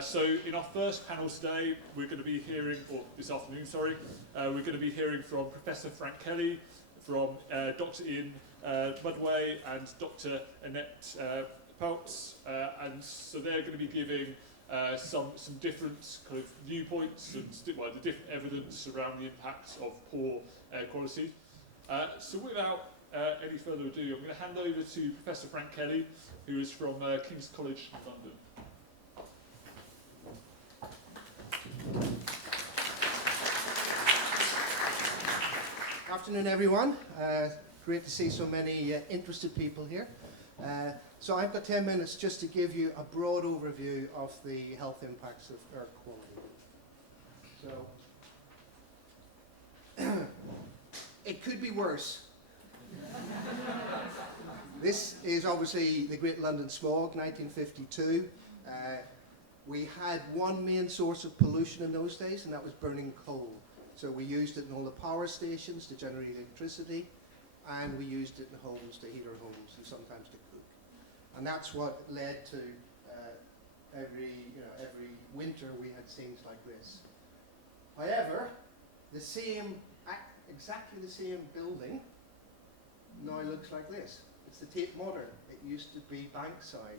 So in our first panel today, we're going to be hearing, or this afternoon, sorry, we're going to be hearing from Professor Frank Kelly, from Dr. Ian Mudway and Dr. Annette Pautz, and so they're going to be giving some different kind of viewpoints and the different evidence around the impacts of poor air quality. So without any further ado, I'm going to hand over to Professor Frank Kelly, who is from King's College, London. Afternoon, everyone. Great to see so many interested people here. So I've got 10 minutes just to give you a broad overview of the health impacts of air quality. So it could be worse. This is obviously the Great London Smog, 1952. We had one main source of pollution in those days, and that was burning coal. So we used it in all the power stations to generate electricity, and we used it in homes to heat our homes and sometimes to cook. And that's what led to every winter we had scenes like this. However, exactly the same building now looks like this. It's the Tate Modern. It used to be Bankside.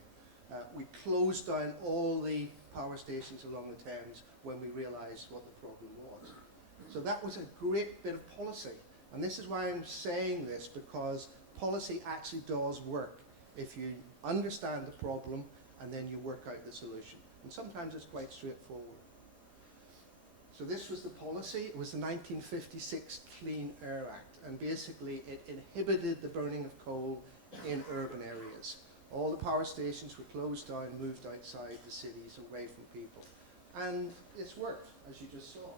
We closed down all the power stations along the Thames when we realised what the problem was. So that was a great bit of policy. And this is why I'm saying this, because policy actually does work if you understand the problem and then you work out the solution. And sometimes it's quite straightforward. So this was the policy. It was the 1956 Clean Air Act. And basically it inhibited the burning of coal in urban areas. All the power stations were closed down, moved outside the cities, away from people. And it's worked, as you just saw.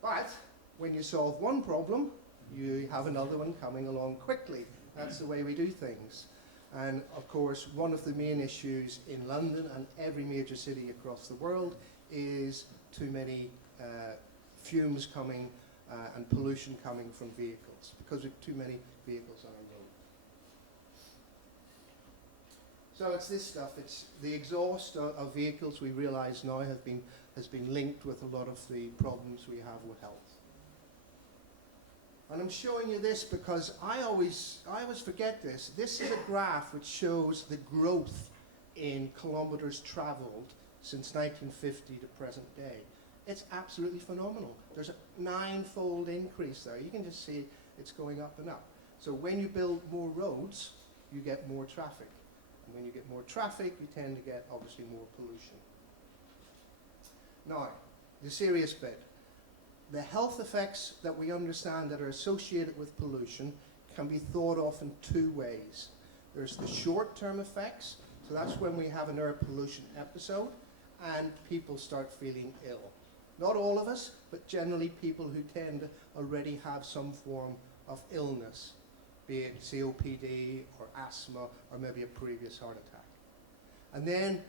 But when you solve one problem, you have another one coming along quickly. That's the way we do things. And of course, one of the main issues in London and every major city across the world is too many fumes coming and pollution coming from vehicles, because we have too many vehicles on our road. So it's this stuff. It's the exhaust of vehicles we realise now has been linked with a lot of the problems we have with health. And I'm showing you this because I always forget this. This is a graph which shows the growth in kilometres travelled since 1950 to present day. It's absolutely phenomenal. There's a 9-fold increase there. You can just see it's going up and up. So when you build more roads, you get more traffic. And when you get more traffic, you tend to get, obviously, more pollution. Now, the serious bit. The health effects that we understand that are associated with pollution can be thought of in two ways. There's the short-term effects, so that's when we have an air pollution episode and people start feeling ill. Not all of us, but generally people who tend to already have some form of illness, be it COPD or asthma or maybe a previous heart attack. And then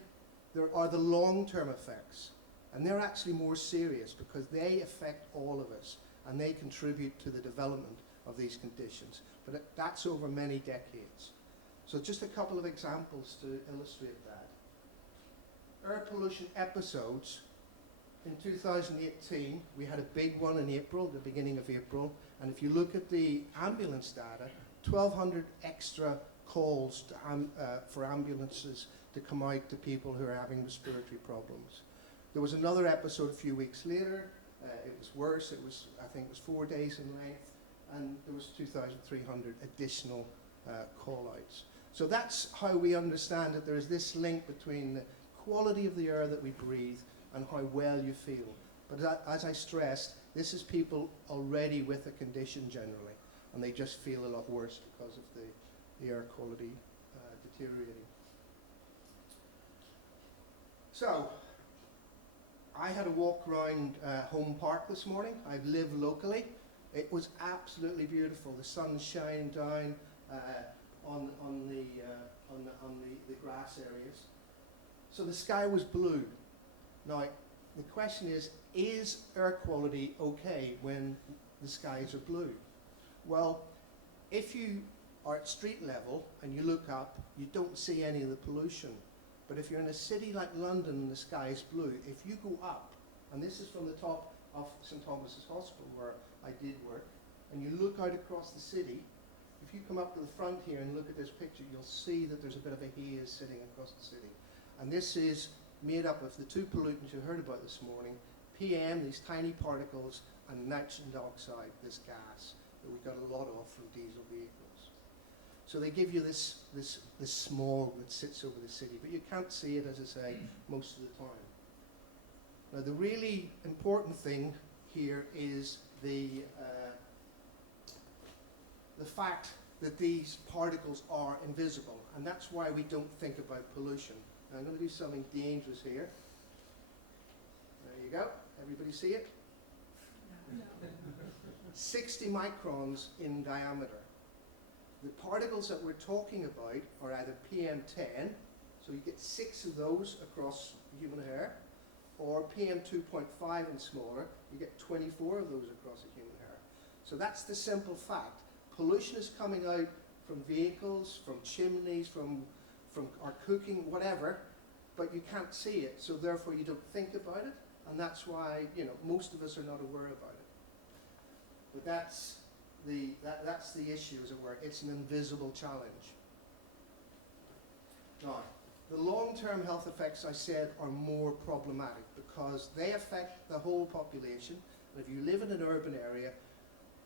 there are the long-term effects. And they're actually more serious because they affect all of us and they contribute to the development of these conditions. But that's over many decades. So just a couple of examples to illustrate that. Air pollution episodes. In 2018, we had a big one in April, the beginning of April. And if you look at the ambulance data, 1,200 extra calls for ambulances to come out to people who are having respiratory problems. There was another episode a few weeks later. It was worse. I think it was 4 days in length, and there was 2,300 additional call-outs. So that's how we understand that there is this link between the quality of the air that we breathe and how well you feel. But as I stressed, this is people already with a condition generally, and they just feel a lot worse because of the air quality deteriorating. So, I had a walk around Home Park this morning. I live locally. It was absolutely beautiful. The sun shining down on the grass areas. So the sky was blue. Now the question is air quality okay when the skies are blue? Well, if you are at street level and you look up, you don't see any of the pollution. But if you're in a city like London and the sky is blue, if you go up, and this is from the top of St Thomas's Hospital where I did work, and you look out across the city, if you come up to the front here and look at this picture, you'll see that there's a bit of a haze sitting across the city. And this is made up of the two pollutants you heard about this morning, PM, these tiny particles, and nitrogen dioxide, this gas that we got a lot of from diesel vehicles. So they give you this smog that sits over the city, but you can't see it, as I say, most of the time. Now the really important thing here is the fact that these particles are invisible, and that's why we don't think about pollution. Now, I'm going to do something dangerous here. There you go. Everybody see it? No. 60 microns in diameter. The particles that we're talking about are either PM10, so you get 6 of those across human hair, or PM2.5 and smaller, you get 24 of those across a human hair. So that's the simple fact. Pollution is coming out from vehicles, from chimneys, from our cooking, whatever, but you can't see it, so therefore you don't think about it, and that's why, you know, most of us are not aware about it. But that's the issue, as it were. It's an invisible challenge. Now, the long-term health effects, I said, are more problematic because they affect the whole population. And if you live in an urban area,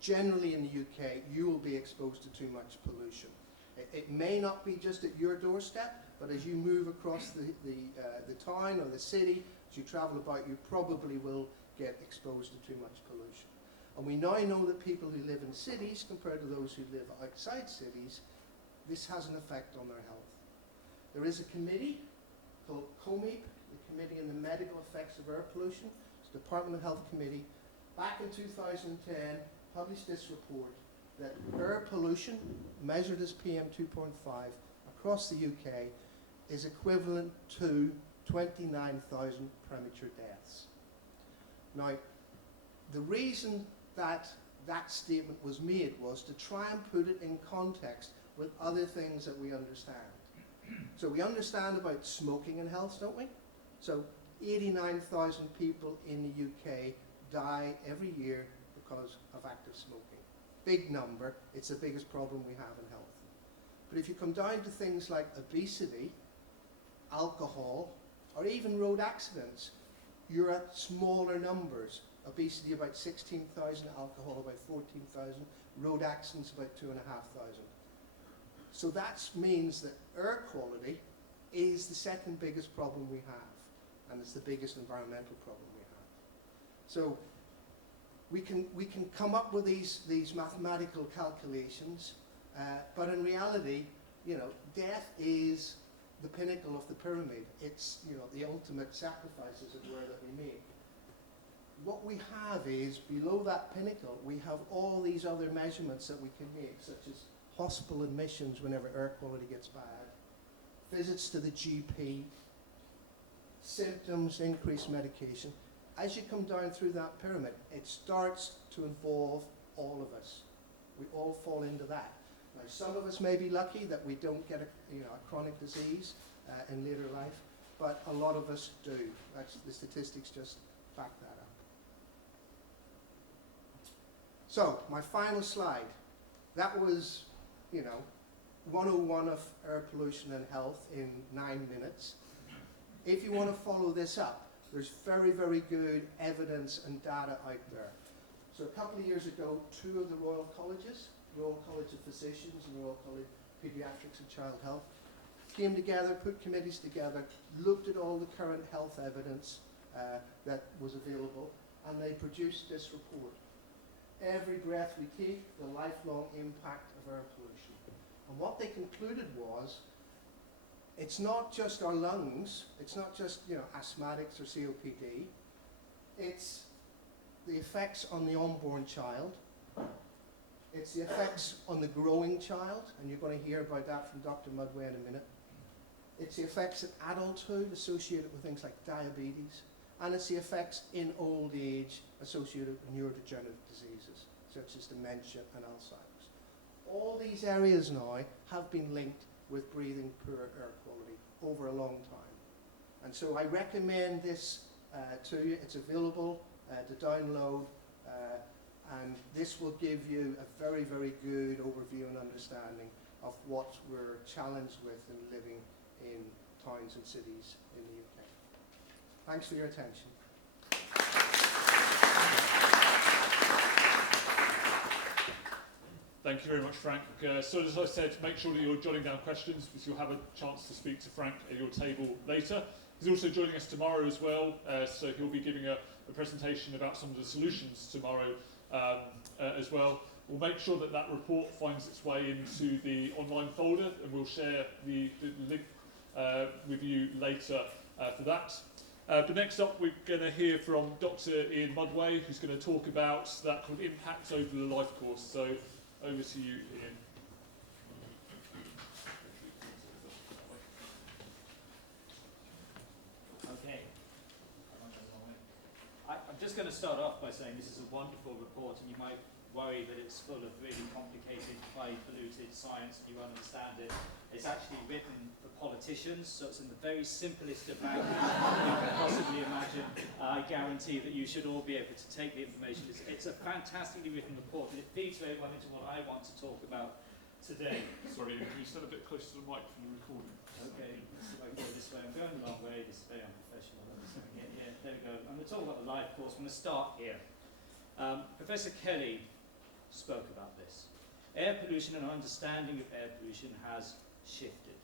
generally in the UK, you will be exposed to too much pollution. It may not be just at your doorstep, but as you move across the town or the city, as you travel about, you probably will get exposed to too much pollution. And we now know that people who live in cities, compared to those who live outside cities, this has an effect on their health. There is a committee called COMEP, the Committee on the Medical Effects of Air Pollution. It's the Department of Health Committee. Back in 2010, published this report that air pollution, measured as PM2.5, across the UK is equivalent to 29,000 premature deaths. Now, the reason that that statement was made was to try and put it in context with other things that we understand. So we understand about smoking and health, don't we? So 89,000 people in the UK die every year because of active smoking. Big number, it's the biggest problem we have in health. But if you come down to things like obesity, alcohol, or even road accidents, you're at smaller numbers. Obesity about 16,000, alcohol about 14,000, road accidents about 2,500. So that means that air quality is the second biggest problem we have, and it's the biggest environmental problem we have. So we can come up with these mathematical calculations, but in reality, you know, death is the pinnacle of the pyramid. It's, you know, the ultimate sacrifice, as it were, that we make. What we have is, below that pinnacle, we have all these other measurements that we can make, such as hospital admissions whenever air quality gets bad, visits to the GP, symptoms, increased medication. As you come down through that pyramid, it starts to involve all of us. We all fall into that. Now, some of us may be lucky that we don't get a chronic disease in later life, but a lot of us do. That's, the statistics just back that up. So, my final slide. That was, 101 of air pollution and health in 9 minutes. If you want to follow this up, there's very, very good evidence and data out there. So a couple of years ago, 2 of the Royal Colleges, Royal College of Physicians and Royal College of Pediatrics and Child Health, came together, put committees together, looked at all the current health evidence that was available, and they produced this report. Every breath we take, the lifelong impact of air pollution. And what they concluded was, it's not just our lungs, it's not just asthmatics or COPD, it's the effects on the unborn child, it's the effects on the growing child, and you're going to hear about that from Dr. Mudway in a minute. It's the effects in adulthood associated with things like diabetes, and it's the effects in old age associated with neurodegenerative diseases, such as dementia and Alzheimer's. All these areas now have been linked with breathing poor air quality over a long time. And so I recommend this to you. It's available to download, and this will give you a very, very good overview and understanding of what we're challenged with in living in towns and cities in the UK. Thanks for your attention. Thank you very much, Frank. So as I said, make sure that you're jotting down questions, because you'll have a chance to speak to Frank at your table later. He's also joining us tomorrow as well, so he'll be giving a presentation about some of the solutions tomorrow as well. We'll make sure that that report finds its way into the online folder, and we'll share the link with you later for that. But next up, we're going to hear from Dr. Ian Mudway, who's going to talk about that kind of impact over the life course. So over to you, Ian. Okay. I'm just going to start off by saying this is a wonderful report, and you might worry that it's full of really complicated, highly polluted science and you won't understand it. It's actually written for politicians, so it's in the very simplest of language you can possibly imagine. I guarantee that you should all be able to take the information. It's a fantastically written report, and it feeds very well into what I want to talk about today. Sorry, can you stand a bit closer to the mic from the recording? Okay, let's see if I can go this way. I'm going the long way. This is very unprofessional. Yeah, there we go. I'm going to talk about the life course. I'm going to start here. Professor Kelly spoke about this. Air pollution and our understanding of air pollution has shifted.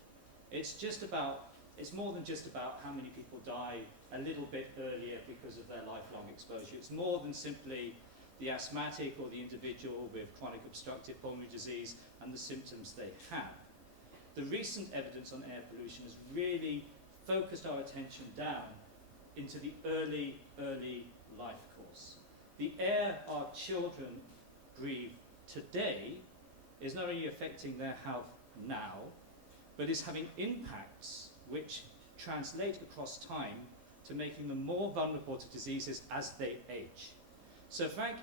It's more than just about how many people die a little bit earlier because of their lifelong exposure. It's more than simply the asthmatic or the individual with chronic obstructive pulmonary disease and the symptoms they have. The recent evidence on air pollution has really focused our attention down into the early life course. The air our children breathe today is not only affecting their health now, but is having impacts which translate across time to making them more vulnerable to diseases as they age. So Frank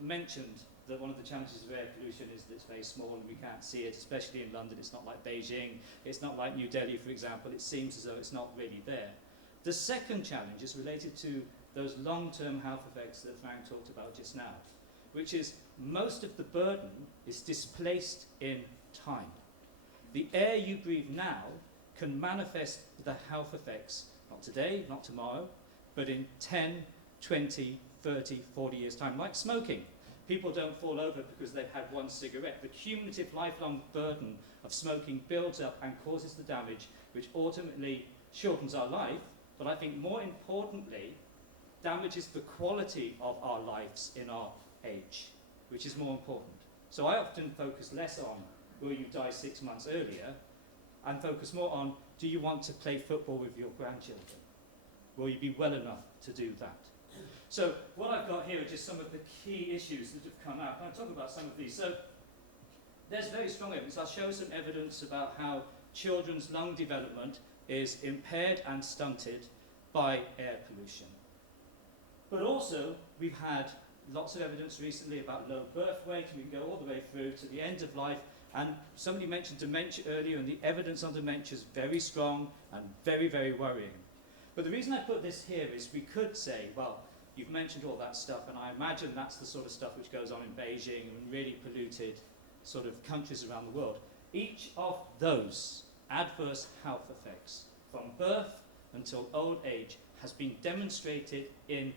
mentioned that one of the challenges of air pollution is that it's very small and we can't see it, especially in London. It's not like Beijing, it's not like New Delhi, for example. It seems as though it's not really there. The second challenge is related to those long-term health effects that Frank talked about just now, which is most of the burden is displaced in time. The air you breathe now can manifest the health effects, not today, not tomorrow, but in 10, 20, 30, 40 years' time, like smoking. People don't fall over because they've had one cigarette. The cumulative lifelong burden of smoking builds up and causes the damage, which ultimately shortens our life, but I think more importantly, damages the quality of our lives in our age, which is more important. So I often focus less on will you die 6 months earlier, and focus more on do you want to play football with your grandchildren? Will you be well enough to do that? So what I've got here are just some of the key issues that have come out. And I'll talk about some of these. So there's very strong evidence. I'll show some evidence about how children's lung development is impaired and stunted by air pollution. But also, we've had lots of evidence recently about low birth weight, and we can go all the way through to the end of life. And somebody mentioned dementia earlier, and the evidence on dementia is very strong and very, very worrying. But the reason I put this here is we could say, well, you've mentioned all that stuff, and I imagine that's the sort of stuff which goes on in Beijing and really polluted sort of countries around the world. Each of those adverse health effects, from birth until old age, has been demonstrated in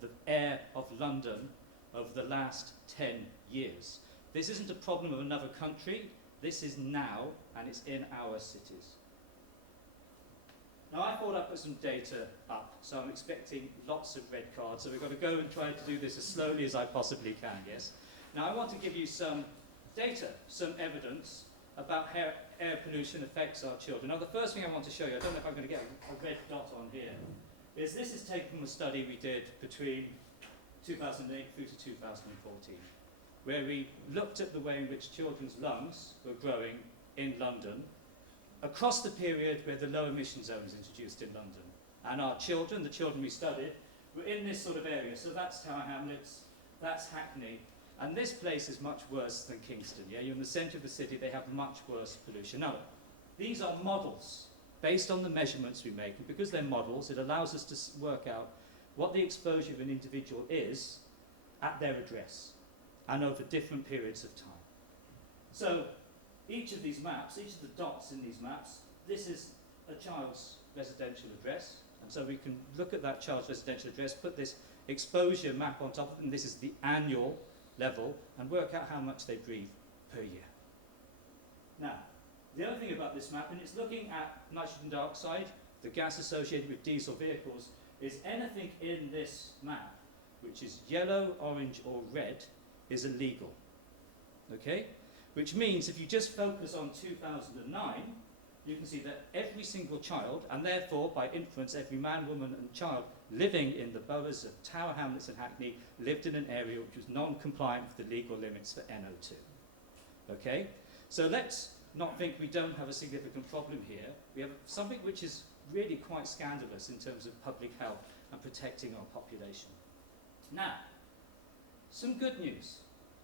the air of London over the last 10 years. This isn't a problem of another country, this is now, and it's in our cities. Now I thought I'd put some data up, so I'm expecting lots of red cards, so we've got to go and try to do this as slowly as I possibly can, yes? Now I want to give you some data, some evidence about how air pollution affects our children. Now the first thing I want to show you, I don't know if I'm going to get a red dot on here, is this is taken from a study we did between 2008 through to 2014, where we looked at the way in which children's lungs were growing in London across the period where the low emission zone was introduced in London. And our children, the children we studied, were in this sort of area. So that's Tower Hamlets, that's Hackney, and this place is much worse than Kingston. Yeah, you're in the centre of the city, they have much worse pollution. Now, these are models based on the measurements we make, and because they're models, it allows us to work out what the exposure of an individual is at their address and over different periods of time. So each of these maps, each of the dots in these maps, this is a child's residential address, and so we can look at that child's residential address, put this exposure map on top of it, and this is the annual level, and work out how much they breathe per year. Now, the other thing about this map, and it's looking at nitrogen dioxide, the gas associated with diesel vehicles, is anything in this map which is yellow, orange or red is illegal. Okay? Which means if you just focus on 2009, you can see that every single child, and therefore by inference every man, woman and child living in the boroughs of Tower Hamlets and Hackney lived in an area which was non-compliant with the legal limits for NO2. Okay? So let's not think we don't have a significant problem here. We have something which is really quite scandalous in terms of public health and protecting our population. Now, some good news.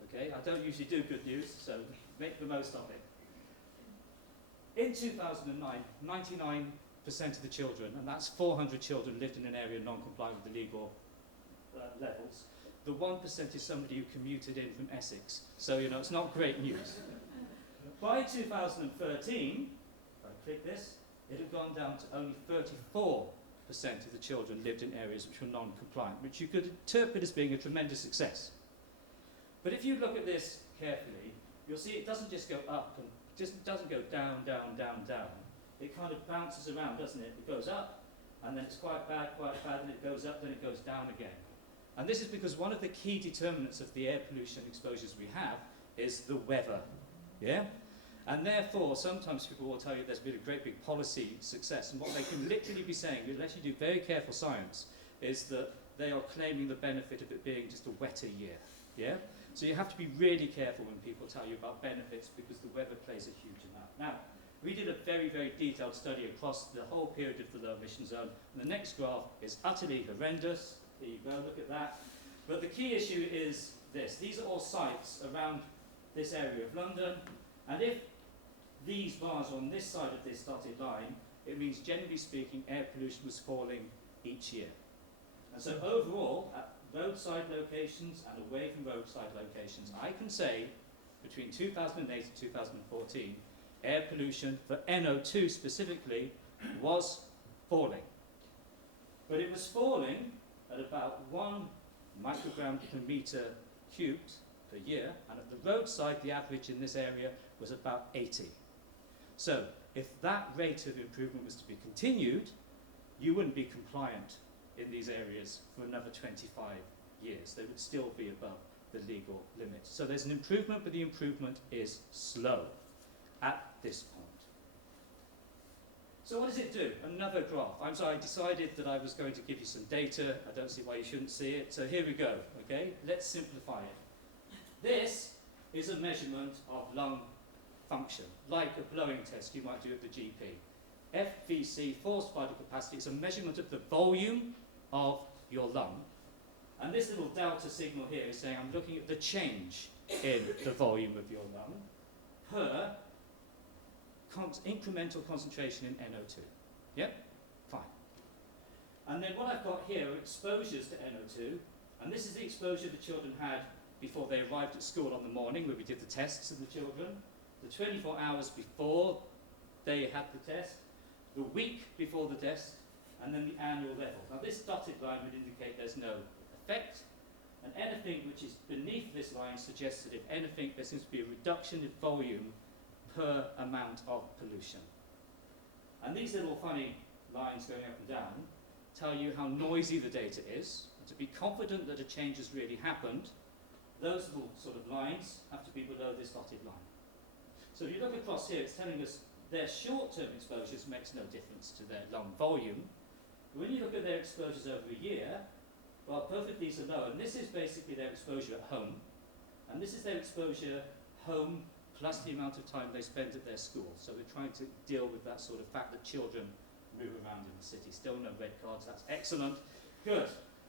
Okay, I don't usually do good news, so make the most of it. In 2009, 99% of the children, and that's 400 children, lived in an area non-compliant with the legal levels. The 1% is somebody who commuted in from Essex, so you know it's not great news. By 2013, if I click this, it had gone down to only 34% of the children lived in areas which were non-compliant, which you could interpret as being a tremendous success. But if you look at this carefully, you'll see it doesn't just go up and just doesn't go down, down, down, down. It kind of bounces around, doesn't it? It goes up, and then it's quite bad, then it goes up, then it goes down again. And this is because one of the key determinants of the air pollution exposures we have is the weather. Yeah? And therefore, sometimes people will tell you there's been a great big policy success, and what they can literally be saying, unless you do very careful science, is that they are claiming the benefit of it being just a wetter year. Yeah? So you have to be really careful when people tell you about benefits, because the weather plays a huge amount. Now, we did a very, very detailed study across the whole period of the low emission zone, and the next graph is utterly horrendous. Here you go, look at that. But the key issue is this. These are all sites around this area of London, and if these bars on this side of this dotted line, it means, generally speaking, air pollution was falling each year. And so overall, at roadside locations and away from roadside locations, I can say between 2008 and 2014, air pollution for NO2 specifically was falling. But it was falling at about 1 microgram per metre cubed per year, and at the roadside the average in this area was about 80. So if that rate of improvement was to be continued, you wouldn't be compliant in these areas for another 25 years. They would still be above the legal limit. So there's an improvement, but the improvement is slow at this point. So what does it do? Another graph. I'm sorry, I decided that I was going to give you some data. I don't see why you shouldn't see it. So here we go, okay? Let's simplify it. This is a measurement of lung function, like a blowing test you might do at the GP. FVC, forced vital capacity, is a measurement of the volume of your lung. And this little delta signal here is saying I'm looking at the change in the volume of your lung per incremental concentration in NO2. Yep? Fine. And then what I've got here are exposures to NO2, and this is the exposure the children had before they arrived at school on the morning, where we did the tests of the children, the 24 hours before they had the test, the week before the test, and then the annual level. Now this dotted line would indicate there's no effect, and anything which is beneath this line suggests that if anything, there seems to be a reduction in volume per amount of pollution. And these little funny lines going up and down tell you how noisy the data is. And to be confident that a change has really happened, those little sort of lines have to be below this dotted line. So if you look across here, it's telling us their short-term exposures makes no difference to their lung volume. But when you look at their exposures over a year, well, both of these are low, and this is basically their exposure at home, and this is their exposure home plus the amount of time they spend at their school. So we're trying to deal with that sort of fact that children move around in the city. Still no red cards, that's excellent. Good.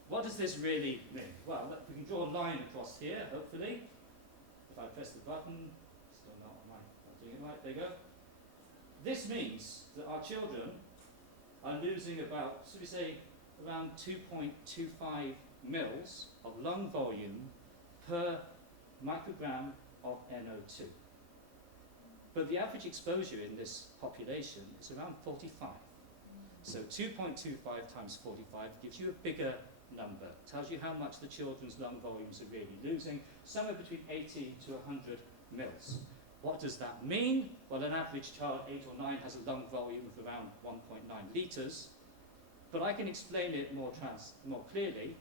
What does this really mean? Well, we can draw a line across here, hopefully. If I press the button, still not doing it right, there you go. this means that our children are losing about, so we say, around 2.25 mils of lung volume per microgram of NO2. But the average exposure in this population is around 45. So 2.25 times 45 gives you a bigger number. Tells you how much the children's lung volumes are really losing, somewhere between 80 to 100 mils. What does that mean? Well, an average child, 8 or 9, has a lung volume of around 1.9 litres. But I can explain it more clearly.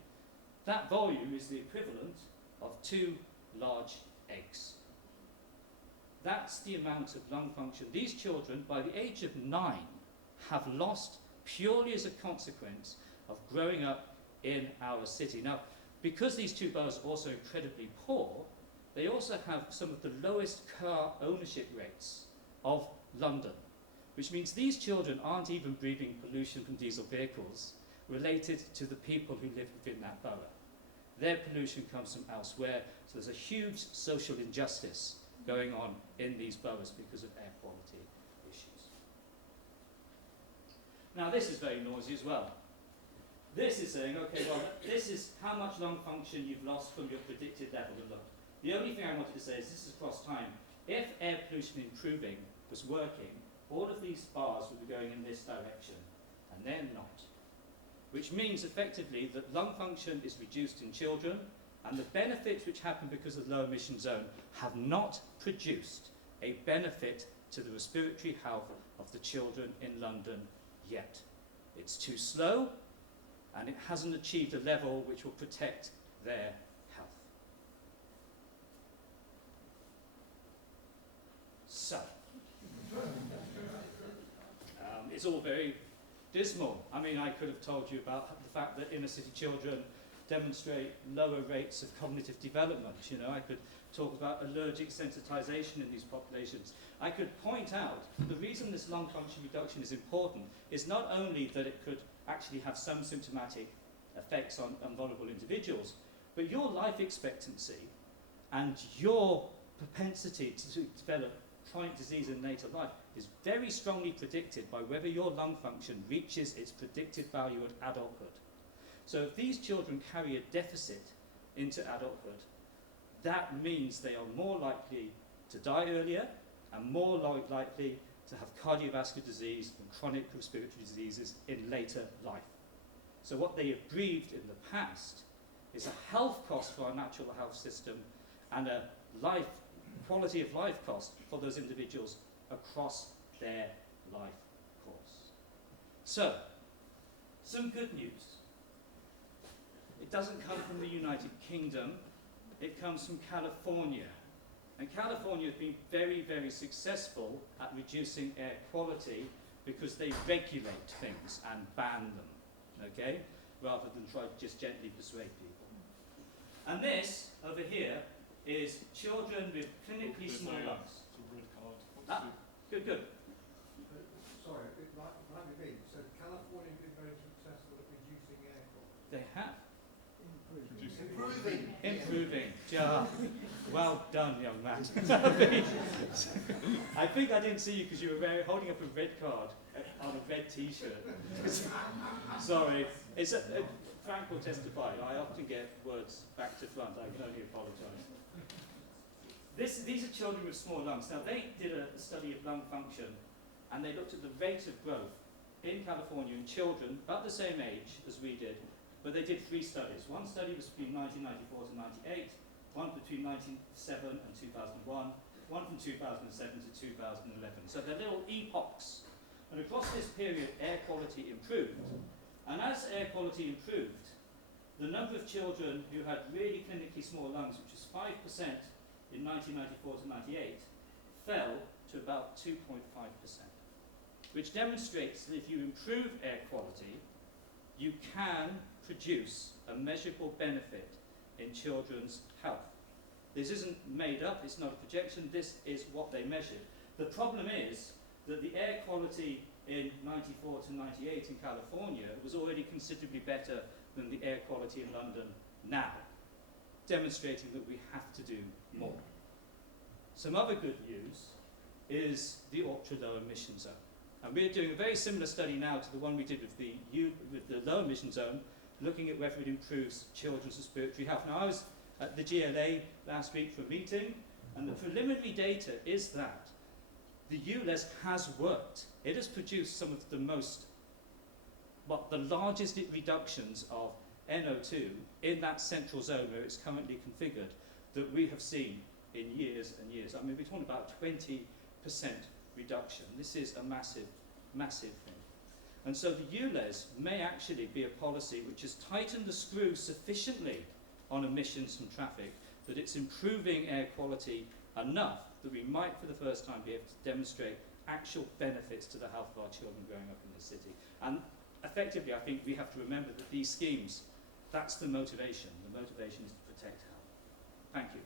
That volume is the equivalent of 2 large eggs. That's the amount of lung function these children, by the age of 9, have lost purely as a consequence of growing up in our city. Now, because these two boroughs are also incredibly poor, they also have some of the lowest car ownership rates of London, which means these children aren't even breathing pollution from diesel vehicles related to the people who live within that borough. Their pollution comes from elsewhere, so there's a huge social injustice going on in these boroughs because of air quality issues. Now, this is very noisy as well. This is saying, okay, well, this is how much lung function you've lost from your predicted level of lung. The only thing I wanted to say is this is across time. If air pollution improving was working, all of these bars would be going in this direction, and they're not. Which means effectively that lung function is reduced in children, and the benefits which happen because of the low emission zone have not produced a benefit to the respiratory health of the children in London yet. It's too slow, and it hasn't achieved a level which will protect their health. So, it's all very dismal. I mean, I could have told you about the fact that inner city children demonstrate lower rates of cognitive development. You know, I could talk about allergic sensitization in these populations. I could point out the reason this lung function reduction is important is not only that it could actually have some symptomatic effects on vulnerable individuals, but your life expectancy and your propensity to develop chronic disease in later life is very strongly predicted by whether your lung function reaches its predicted value at adulthood. So if these children carry a deficit into adulthood, that means they are more likely to die earlier and more likely to have cardiovascular disease and chronic respiratory diseases in later life. So what they have breathed in the past is a health cost for our natural health system and a quality of life cost for those individuals across their life course. So, some good news. It doesn't come from the United Kingdom, it comes from California. And California has been very, very successful at reducing air quality because they regulate things and ban them, okay? Rather than try to just gently persuade people. And this, over here, is children with clinically small lungs. It's a red card. Ah, good, good. Sorry, it might be me. So California has been very successful at reducing air quality. They have. Improving. Improving. Ja. Well done, young man. I think I didn't see you because you were holding up a red card on a red T-shirt. Sorry. Frank will testify. I often get words back to front. I can only apologise. These are children with small lungs. Now, they did a study of lung function, and they looked at the rate of growth in California in children about the same age as we did, but they did 3 studies. One study was between 1994 to 98, one between 1997 and 2001, one from 2007 to 2011. So they're little epochs. And across this period, air quality improved. And as air quality improved, the number of children who had really clinically small lungs, which was 5% in 1994 to 98, fell to about 2.5%, which demonstrates that if you improve air quality, you can produce a measurable benefit in children's health. This isn't made up, it's not a projection, this is what they measured. The problem is that the air quality in 94 to 98 in California was already considerably better than the air quality in London now, demonstrating that we have to do more. Some other good news is the ultra-low emission zone. And we're doing a very similar study now to the one we did with the low emission zone, looking at whether it improves children's respiratory health. Now, I was at the GLA last week for a meeting, and the preliminary data is that the ULEZ has worked. It has produced some of the largest reductions of NO2 in that central zone where it's currently configured that we have seen in years and years. I mean, we're talking about 20% reduction. This is a massive, massive thing. And so the ULEZ may actually be a policy which has tightened the screw sufficiently on emissions from traffic that it's improving air quality enough that we might for the first time be able to demonstrate actual benefits to the health of our children growing up in the city. And effectively, I think we have to remember that these schemes, that's the motivation. The motivation is to protect health. Thank you.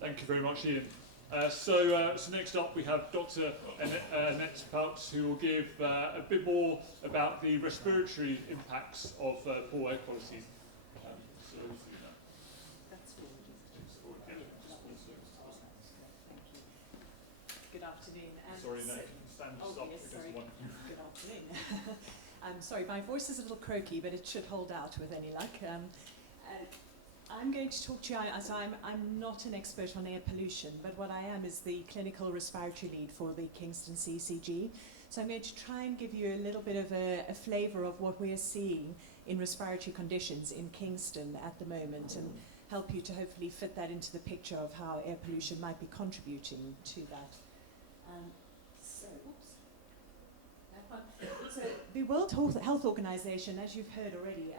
Thank you very much, Ian. So next up we have Dr. Annette Pautz, who will give a bit more about the respiratory impacts of poor air quality. Good afternoon. Sorry, no, stand oh, up. yes, sorry. Good afternoon. I'm sorry, my voice is a little croaky, but it should hold out with any luck. I'm going to talk to you, as I'm not an expert on air pollution, but what I am is the clinical respiratory lead for the Kingston CCG. So I'm going to try and give you a little bit of a flavour of what we're seeing in respiratory conditions in Kingston at the moment, and help you to hopefully fit that into the picture of how air pollution might be contributing to that. So the World Health Organization, as you've heard already,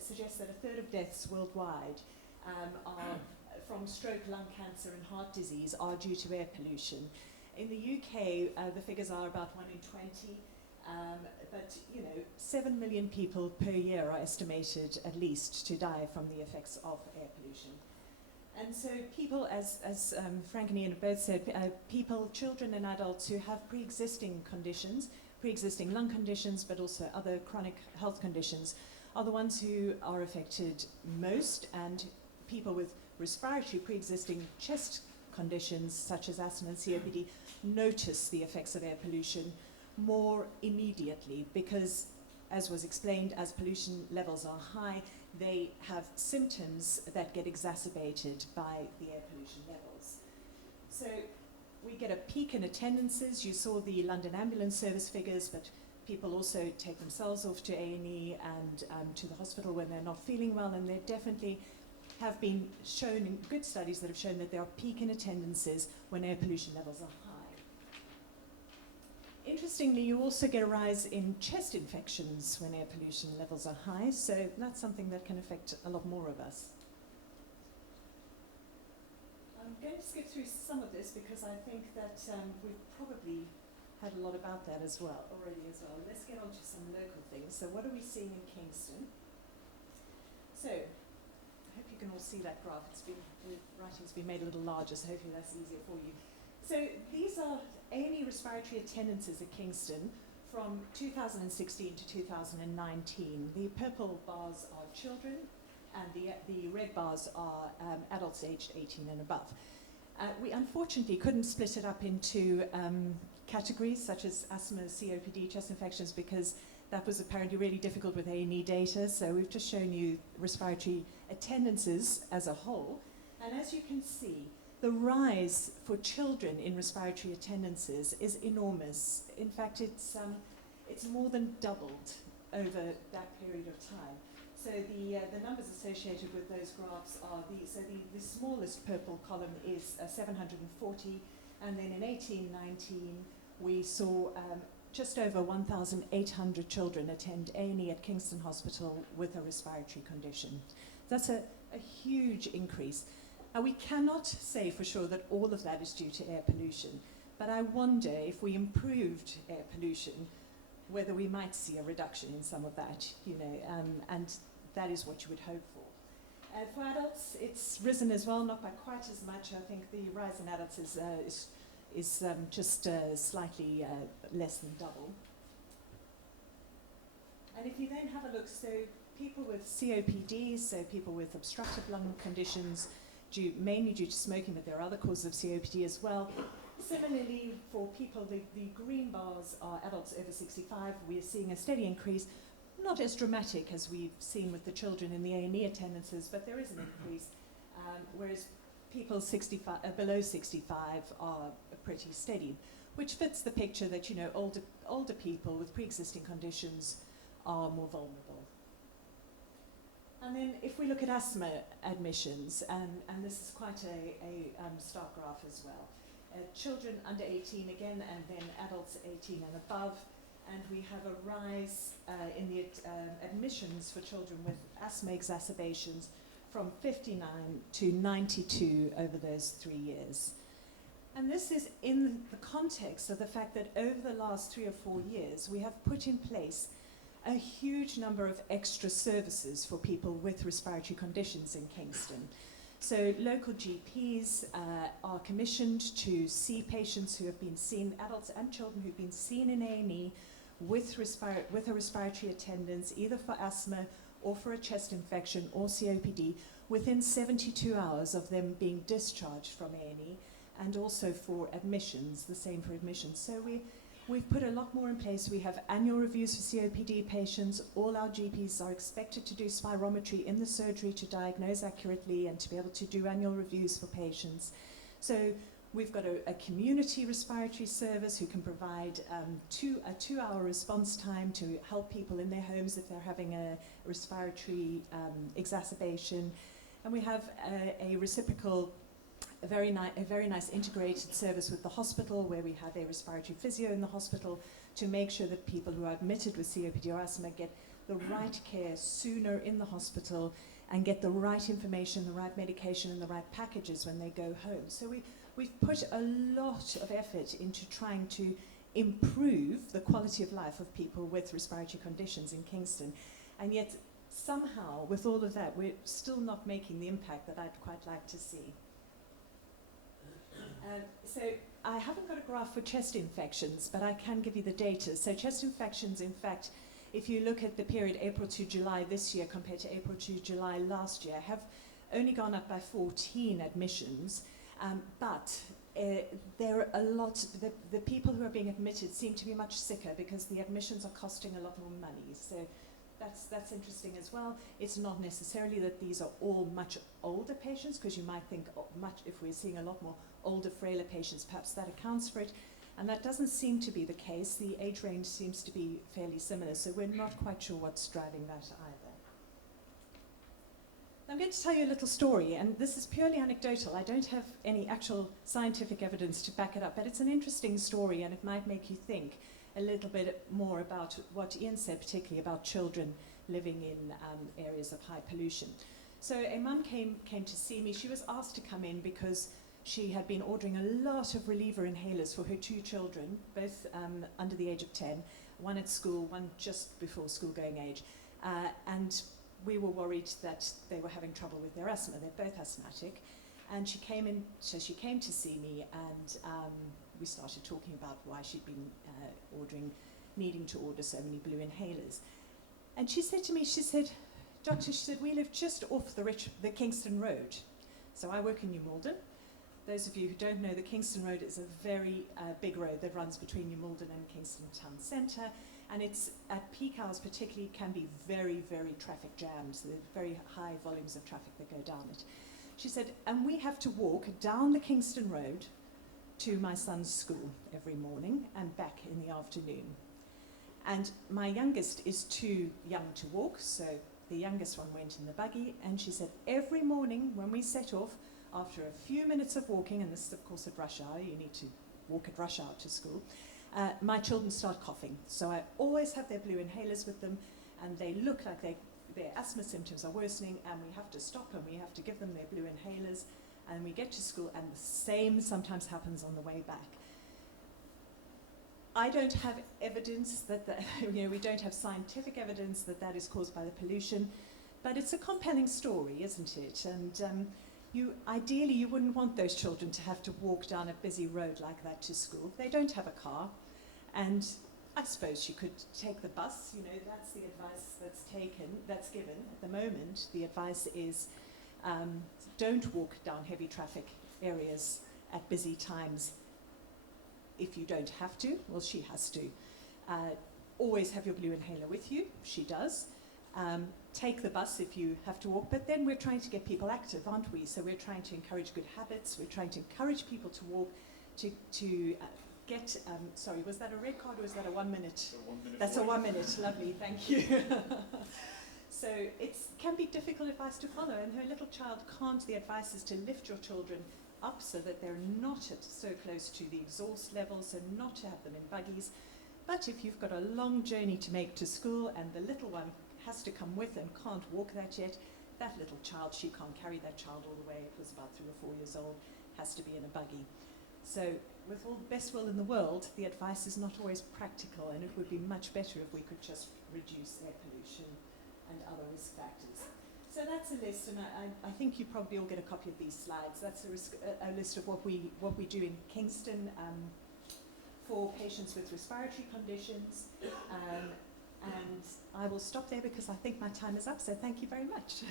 suggests that a third of deaths worldwide are from stroke, lung cancer and heart disease are due to air pollution. In the UK, the figures are about 1 in 20, but 7 million people per year are estimated at least to die from the effects of air pollution. And so people, as Frank and Ian have both said, people, children and adults who have pre-existing conditions, pre-existing lung conditions, but also other chronic health conditions, are the ones who are affected most, and people with respiratory pre-existing chest conditions such as asthma and COPD notice the effects of air pollution more immediately because, as was explained, as pollution levels are high, they have symptoms that get exacerbated by the air pollution levels. So we get a peak in attendances. You saw the London Ambulance Service figures, but people also take themselves off to A&E and to the hospital when they're not feeling well, and there definitely have been shown in good studies that have shown that there are peak in attendances when air pollution levels are high. Interestingly, you also get a rise in chest infections when air pollution levels are high, so that's something that can affect a lot more of us. I'm going to skip through some of this because I think that we've probably had a lot about that as well, already as well. Let's get on to some local things. So what are we seeing in Kingston? So, I hope you can all see that graph. The writing's been made a little larger, so hopefully that's easier for you. So these are A&E respiratory attendances at Kingston from 2016 to 2019. The purple bars are children, and the red bars are adults aged 18 and above. We unfortunately couldn't split it up into categories such as asthma, COPD, chest infections, because that was apparently really difficult with A&E data. So we've just shown you respiratory attendances as a whole. And as you can see, the rise for children in respiratory attendances is enormous. In fact, it's more than doubled over that period of time. So the numbers associated with those graphs are the smallest purple column is 740, and then in 1819 we saw just over 1,800 children attend A&E at Kingston Hospital with a respiratory condition. That's a huge increase. Now, we cannot say for sure that all of that is due to air pollution, but I wonder if we improved air pollution, whether we might see a reduction in some of that, and that is what you would hope for. For adults, it's risen as well, not by quite as much. I think the rise in adults is just slightly less than double. And if you then have a look, so people with COPD, so people with obstructive lung conditions, mainly due to smoking, but there are other causes of COPD as well. Similarly, for people, the green bars are adults over 65. We are seeing a steady increase, not as dramatic as we've seen with the children in the A&E attendances, but there is an increase, whereas people below 65 are pretty steady, which fits the picture that, you know, older people with pre-existing conditions are more vulnerable. And then if we look at asthma admissions, and this is quite a stark graph as well. Children under 18 again, and then adults 18 and above, and we have a rise in the admissions for children with asthma exacerbations from 59 to 92 over those 3 years. And this is in the context of the fact that over the last 3 or 4 years, we have put in place a huge number of extra services for people with respiratory conditions in Kingston. So local GPs are commissioned to see patients who have been seen, adults and children who've been seen in A&E with a respiratory attendance, either for asthma or for a chest infection or COPD, within 72 hours of them being discharged from A&E, and also for admissions, the same for admissions. So we've put a lot more in place. We have annual reviews for COPD patients. All our GPs are expected to do spirometry in the surgery to diagnose accurately and to be able to do annual reviews for patients. So we've got a community respiratory service who can provide a 2-hour response time to help people in their homes if they're having a respiratory exacerbation. And we have a reciprocal, a very nice integrated service with the hospital, where we have a respiratory physio in the hospital to make sure that people who are admitted with COPD or asthma get the right care sooner in the hospital and get the right information, the right medication and the right packages when they go home. So we've put a lot of effort into trying to improve the quality of life of people with respiratory conditions in Kingston. And yet somehow with all of that, we're still not making the impact that I'd quite like to see. So I haven't got a graph for chest infections, but I can give you the data. So chest infections, in fact, if you look at the period April to July this year compared to April to July last year, have only gone up by 14 admissions. But there are a lot, the people who are being admitted seem to be much sicker because the admissions are costing a lot more money. So that's interesting as well. It's not necessarily that these are all much older patients, because you might think if we're seeing a lot more older, frailer patients, perhaps that accounts for it. And that doesn't seem to be the case. The age range seems to be fairly similar, so we're not quite sure what's driving that either. I'm going to tell you a little story, and this is purely anecdotal. I don't have any actual scientific evidence to back it up, but it's an interesting story, and it might make you think a little bit more about what Ian said, particularly about children living in areas of high pollution. So a mum came to see me. She was asked to come in because she had been ordering a lot of reliever inhalers for her 2 children, both under the age of 10, one at school, one just before school-going age. And we were worried that they were having trouble with their asthma. They're both asthmatic. And she came to see me, and we started talking about why she'd been needing to order so many blue inhalers. And she said to me, she said, "Doctor," she said, "we live just off the Kingston Road." So I work in New Malden. Those of you who don't know, the Kingston Road is a very big road that runs between New Malden and Kingston Town Centre, and it's at peak hours particularly can be very, very traffic jammed. So there are very high volumes of traffic that go down it. She said, and we have to walk down the Kingston Road to my son's school every morning and back in the afternoon. And my youngest is too young to walk, so the youngest one went in the buggy, and she said every morning when we set off, after a few minutes of walking, and this is of course at rush hour, you need to walk at rush hour to school, my children start coughing. So I always have their blue inhalers with them, and they look like their asthma symptoms are worsening, and we have to stop and we have to give them their blue inhalers, and we get to school, and the same sometimes happens on the way back. I don't have evidence that, we don't have scientific evidence that that is caused by the pollution, but it's a compelling story, isn't it? And ideally, you wouldn't want those children to have to walk down a busy road like that to school. They don't have a car, and I suppose she could take the bus, you know, that's the advice that's given. At the moment, the advice is don't walk down heavy traffic areas at busy times if you don't have to. Well, she has to. Always have your blue inhaler with you. She does. Take the bus if you have to walk, but then we're trying to get people active, aren't we? So we're trying to encourage good habits. We're trying to encourage people to walk, to get, sorry, was that a red card or was that a 1 minute? A 1 minute That's a warning. 1 minute, lovely, thank you. So it can be difficult advice to follow, and her little child can't. The advice is to lift your children up so that they're not so close to the exhaust level, so not to have them in buggies. But if you've got a long journey to make to school and the little one has to come with and can't walk that yet, that little child, she can't carry that child all the way. It was about 3 or 4 years old, has to be in a buggy. So with all the best will in the world, the advice is not always practical, and it would be much better if we could just reduce air pollution and other risk factors. So that's a list, and I think you probably all get a copy of these slides. That's a list of what we do in Kingston for patients with respiratory conditions. And I will stop there because I think my time is up, so thank you very much.